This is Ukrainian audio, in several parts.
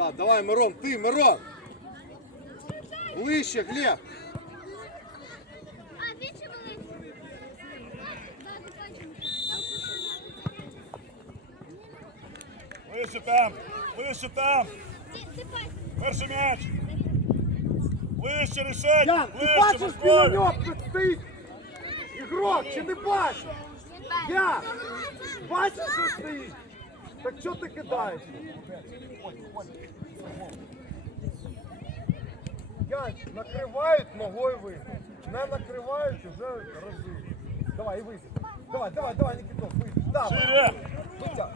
Да, давай, Мирон, ти, Мирон! Ближче, Глеб! Вище там! Вище там! Перший м'яч! Вище рішень! Ян, ти Вище, бачиш, біля нього стоїть ігрок, чи не бачиш? Я! Бачиш, що стоїть? Так що ти кидаєш? Ян, накривають ногою вийти. Не накривають уже рази. Давай, і вийди. Давай, давай, давай, Нікітов, вийди. Давай. Витяг.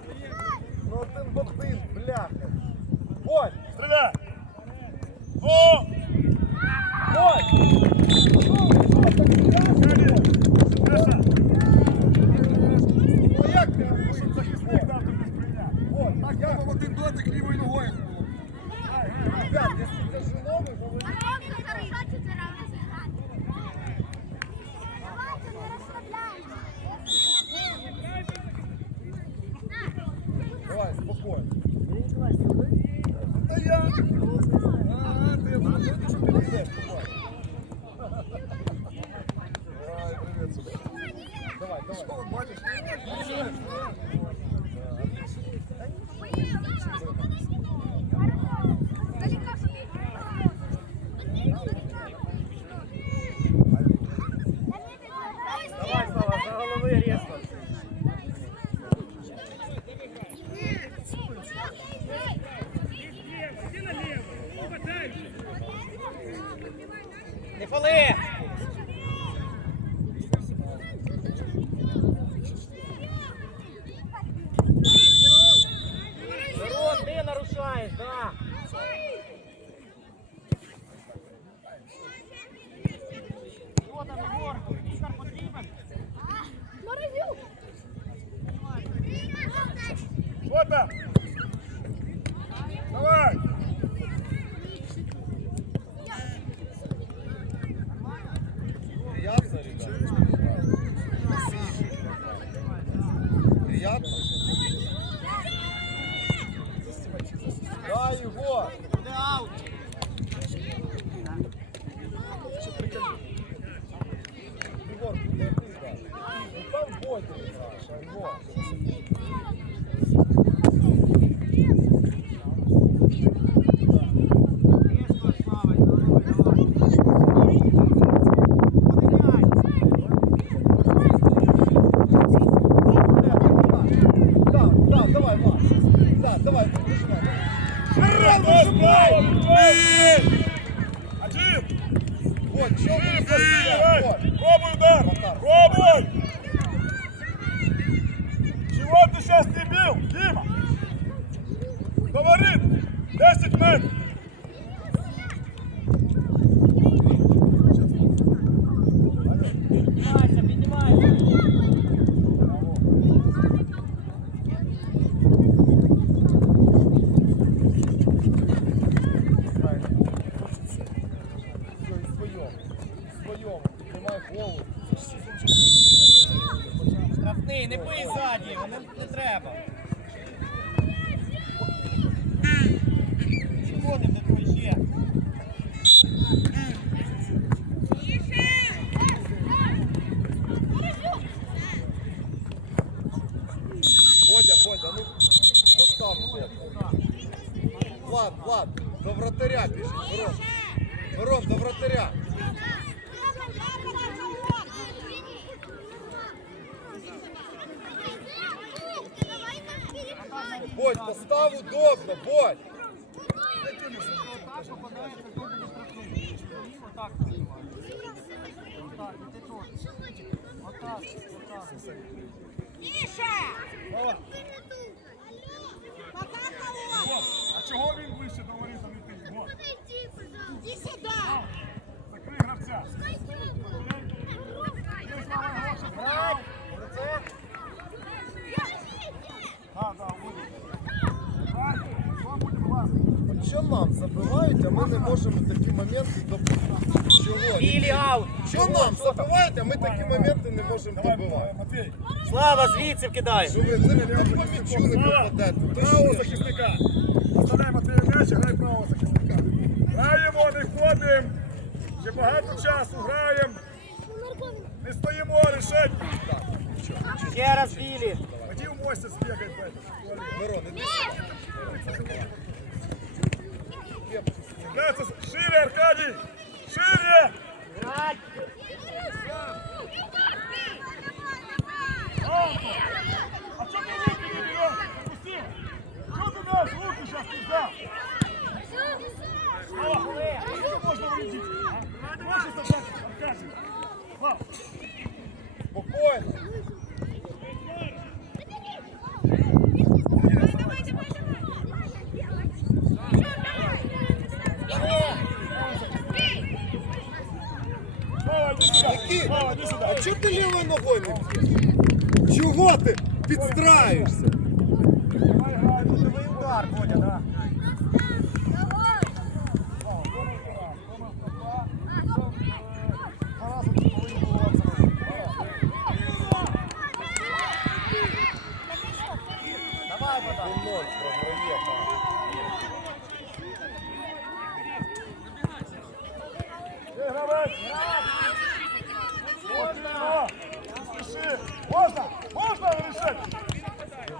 Ну один в один, бляха. Ой, Стріляй! yap. Дима? Говорит! 10 метров! Піднімайся, піднімайся. Все, і своєму. Своєму. Тримай голову. Штрафний, не бий ззаді, не, не треба. Підходимо до того ще. Бодя, Бодя, ну постав Бодя. Влад, Влад, до вратаря біжи. Мирон. Мирон, до вратаря. Бодь, постав удобно, Бодь. Отак Отак, і Іди сюди! Закрий гравця! Що нам забивають, а ми не можемо такі моменти допустити? Що нам забивають, а ми такі моменти не можемо добивати? Слава, звідси вкидай! Що ви не по м'ячу не попадете? Правого захисника! Оставляй Матвія м'яч, грай правого захисника. Граємо, не ходимо. Ще багато часу граємо. Не стоїмо, решать. Ще раз білі. Ході мостя збігати. Мирон, іди. Шире, Аркадій! Шире! А чого ти не Пусти! Что ты нас руки зараз пизда? А чого ти лівою ногою не б'єш? Чого ти підстраєшся?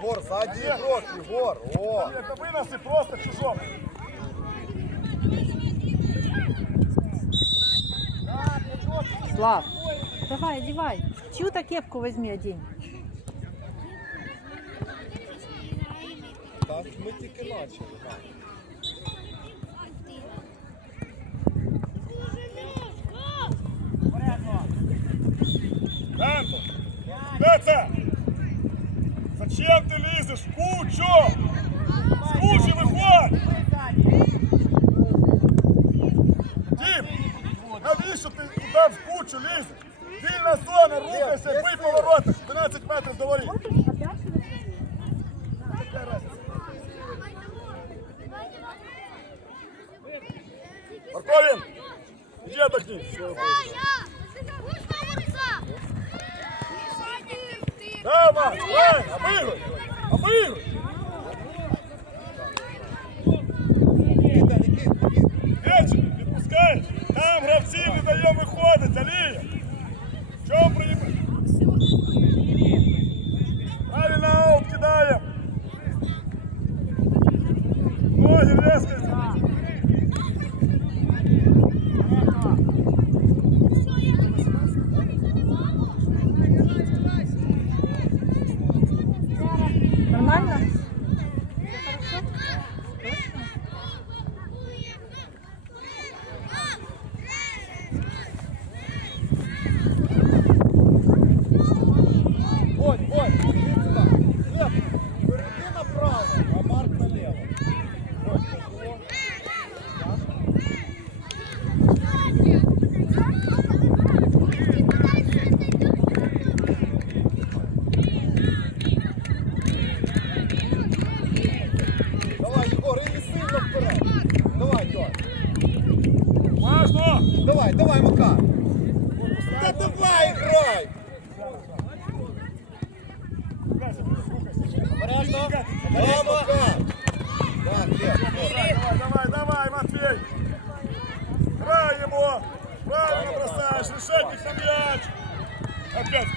Єгор, ззаді Єгор, Єгор. О! Та виноси просто чужому. Слав, давай, одевай. Чью-то кепку возьми, один? Так, мы тільки начали. отдохни. Давай, давай, обыгрывай, обыгрывай. Саш, решай! Опять!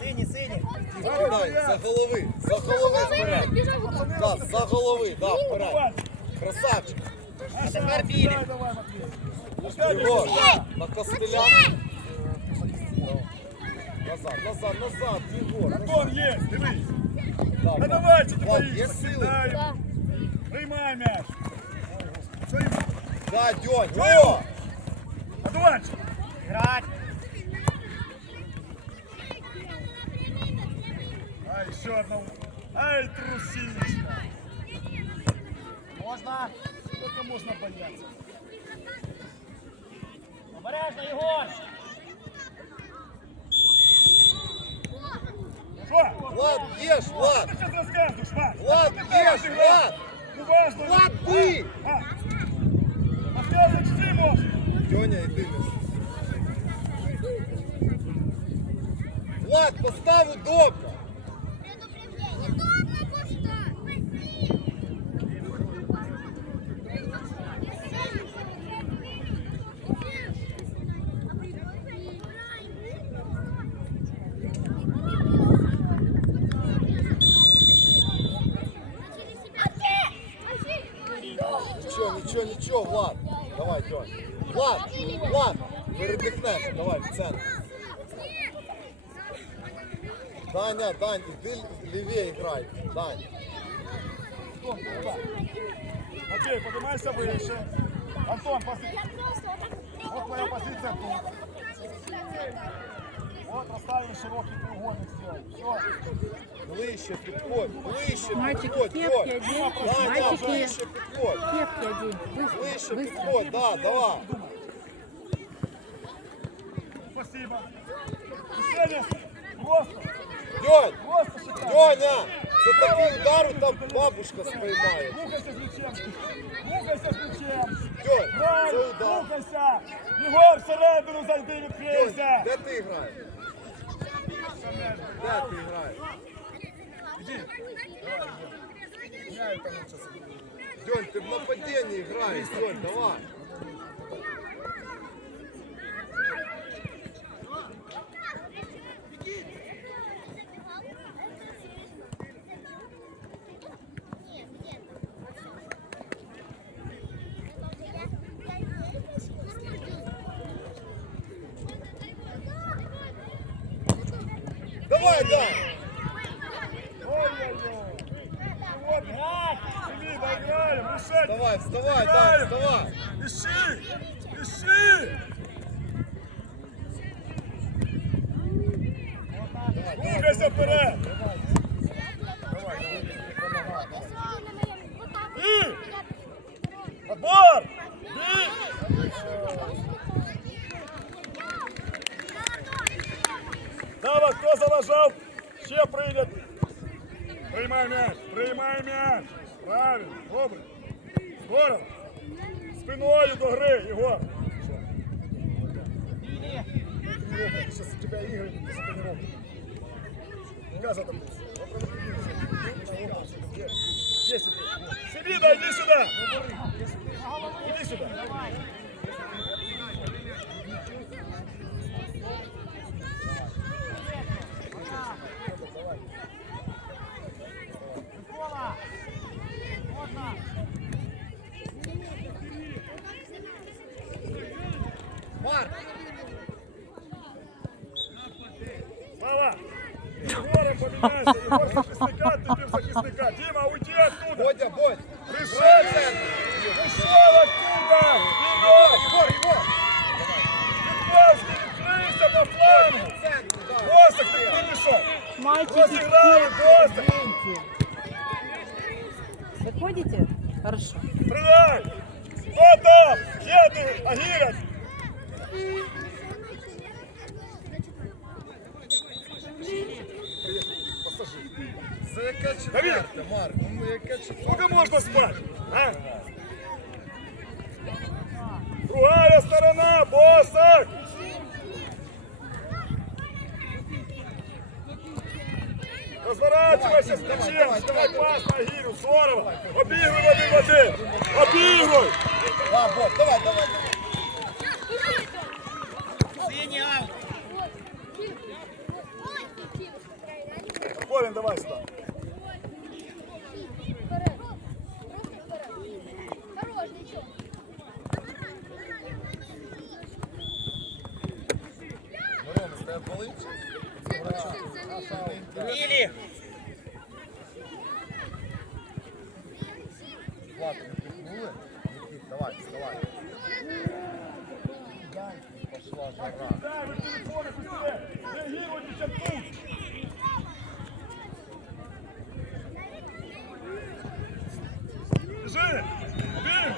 Сині, сині. За голови, за голови. Да, за голови, да, вперед. Красавчик. А тепер білі. Егор, на костыля. Назад, назад, назад, Егор. Антон є, дивись. Да, А да. давай, чи ти боїшся? є сили? Приймай м'яч. Да, Твою! о! А давай. Грать. Ай, ще одна. Ай, трусінечка. Можна. Сколько можна боятися? Обережно, Єгор. Що? Влад, ешь, Влад! Ти зараз розказуєш, Влад? Влад, Ти так ешь, грав. Влад! Уважно. Влад, ти! А? Розказуєш всі можна. Дёня, иди. Влад, постав удобно! Ничего, ничего, ничего, Влад. Давай, Дёнь. Влад, Влад, передихнеш. Давай, в центр. Даня, Дань, иди левее играй. Дань. Окей, поднимайся выше. Антон, поси... Вот твоя позиция тут. Вот расставили широкий треугольник сделал. Все. Ближче підходь, ближче Мальчики, підходь, кепки Дьонь. одень. Даня, Мальчики. ближче підходь. Кепки одень. Быстро, Ближче быстро. підходь, да, давай. Спасибо. И Женя, просто, Дьонь. Дьоня, це такий удар, там бабушка сприймає. Рухайся з м'ячем. Рухайся з м'ячем. Дьонь, це Грай, удар. рухайся. Єгор, всередину зайди, Дьонь, відкрийся. де ти граєш? Де ти граєш? Дьонь, ти в нападенні граєш, Дьонь, давай. Давай, да. Давай, вставай, да, вставай. Ищи, ищи. Рухайся вперед. И отбор. И Давай, хто заважав? Ще прийде. Приймай м'яч, приймай м'яч. Правильно, добре. Здорово. Спиною до гри, Єгор. Сейчас у тебя игры без тренировки. Газа там. Сиди, да, иди сюда. Иди сюда. Марк, Слава. Поменяйся. Егор захисника, ты. Дима, уйди оттуда. Бодя, Бодь. Пришел! Пришел оттуда! Егор! Егор, Егор. Петровский, відкрився по флангу! Центр, да. Просто Мальчики, Розіграли, досить! Выходите? Хорошо. Стріляй! Хто там? Є ти! Це яке четверте, Марк? Ну яке четверте? Сколько можна спати? А? Другая сторона, босак! Розворачивайся з м'ячем, давай пас на гіру, здорово! Обігруй в один в один! Обігруй! Да, Боб, давай, давай, давай. Синій аут. Колін, давай сюди. Білі. Влад, не пихнули? Нікіт, давай, вставай. Пошла жара. Дай, ви телефони пустили! Реагуйте, чим тут! Біжи! Біг!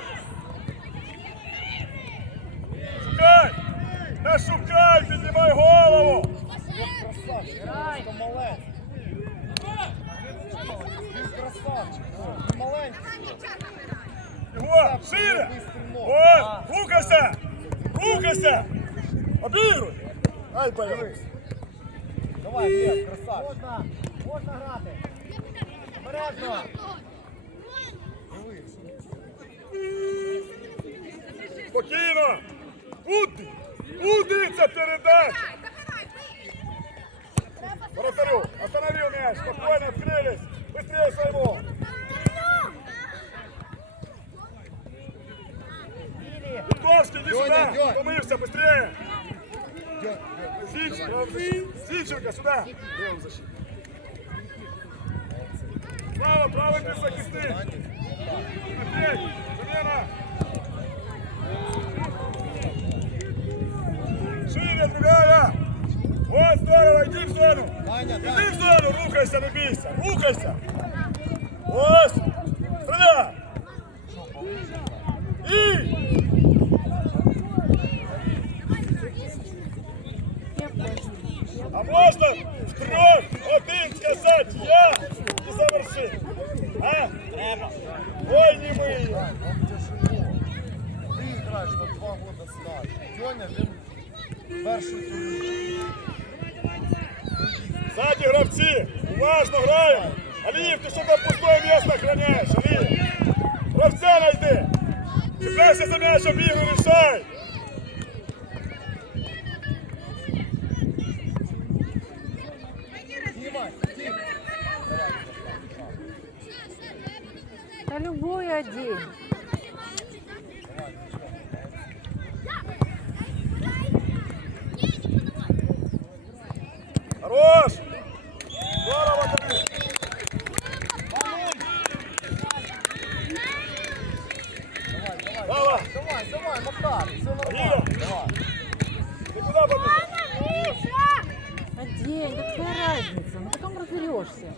Шукай! Не шукай! Піднімай голову! Красавчик, просто маленький. Він красавчик, о, він маленький. Його! Шире! О! Рухайся! Рухайся! Обігруй! Ай, появись! Давай, Глеб, красавчик. Можна. Можна грати. Обережно. Спокійно! Куди? Куди це передача? Вратарю, остановил мяч, спокойно открылись. Быстрее своего. Білі. Витковский, иди Дёня, сюда. Дёня. Помылся, быстрее. Дьо- Зинченко, правый защитник. Зинченко, сюда. Левый защитник. Слава, правый без захисты. Опять, замена. Шире, другая. Вот, здорово, иди в зону. Ваня, Іди дай. в зону, рухайся, не бійся, рухайся. Ось, стріляй. І. А можна втрьох один сказати я і завершити? А? Ой, не ми. Ти граєш на два года старше. Дьоня, він перший турнір. Сзади гравці, уважно граємо. Аліїв, ти що там пустое місце охраняєш, Аліїв? Гравця найди. Чекайся за м'яч, обігу, рішай. Да любой одень. Хорош! Здорово тобі! Давай, давай, Давай. давай, давай, Макар, все Іра. нормально. Давай. Ти куди побіг? Одень, да какая разница? Ну потом разберешься.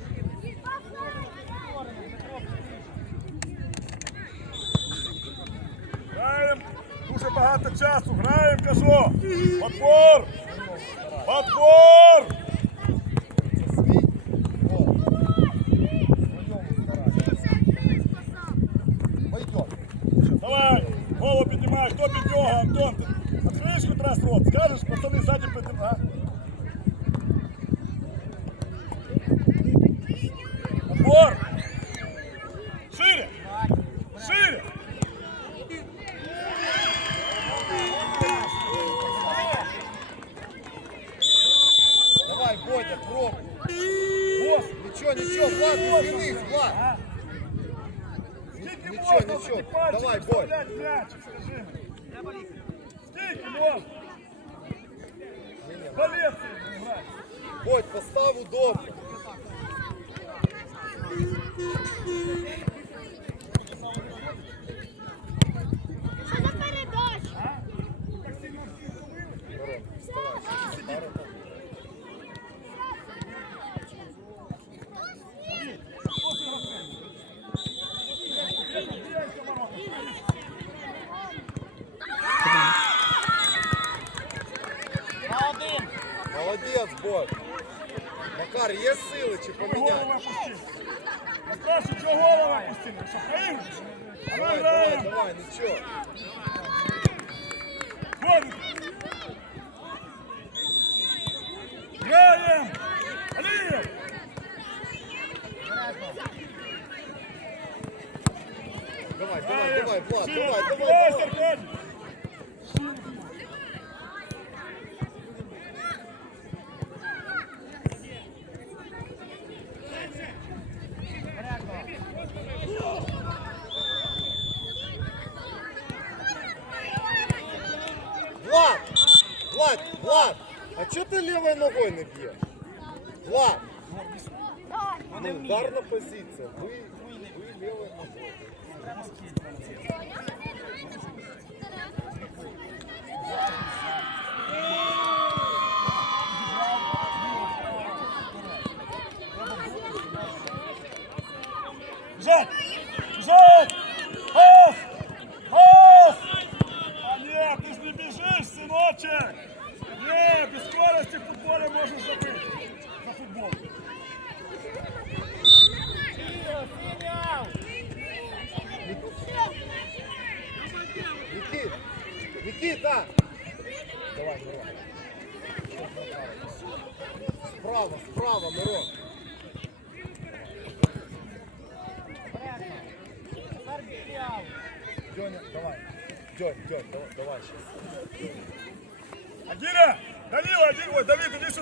Граємо дуже багато часу. Граємо, кажу. Подбор! Подбор! Свій. О. Своєму старайся. Пойдет. Давай, голову піднімай, хто під нього, Антон? Ти Відкриєш хоч раз рот, скажеш, пацани ззаді піднімай. правою ногою не б'єш? Влад! Ну, Ударна позиція. Ви, ви лівою ногою.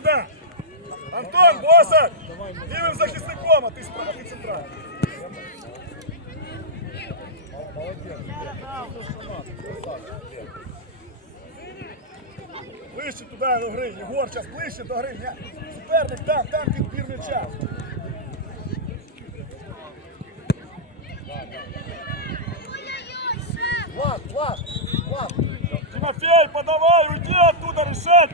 сюди! Антон, босак! Лівим захисником, а ты справа ти центральний. Молодець. Ближче туди до гри. Єгор, час ближче до гри. Суперник там, там підбір м'яча. Влад, Влад, Влад. Тимофей, подавай, уйди оттуда, решать.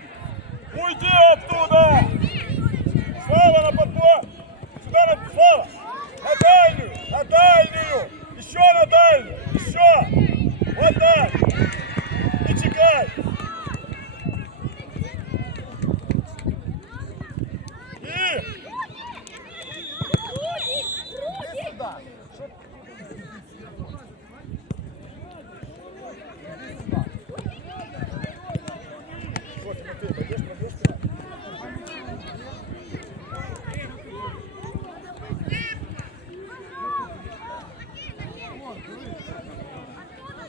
Антону,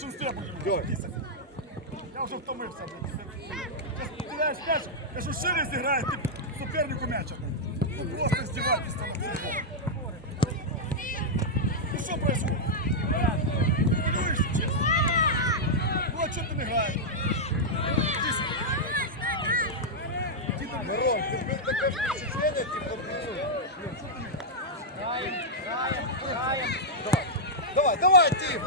шусте будемо. Я уже втомився. Зараз м'яч, я що шире зіграє, ти супернику м'яча. Ну просто здіватися на. Ну що происходит? Ну а чого ти не граєш? Мирон, ти був таке впечатлення, ти поплюнув. Раєм, раєм, раєм. Давай, давай, Тім!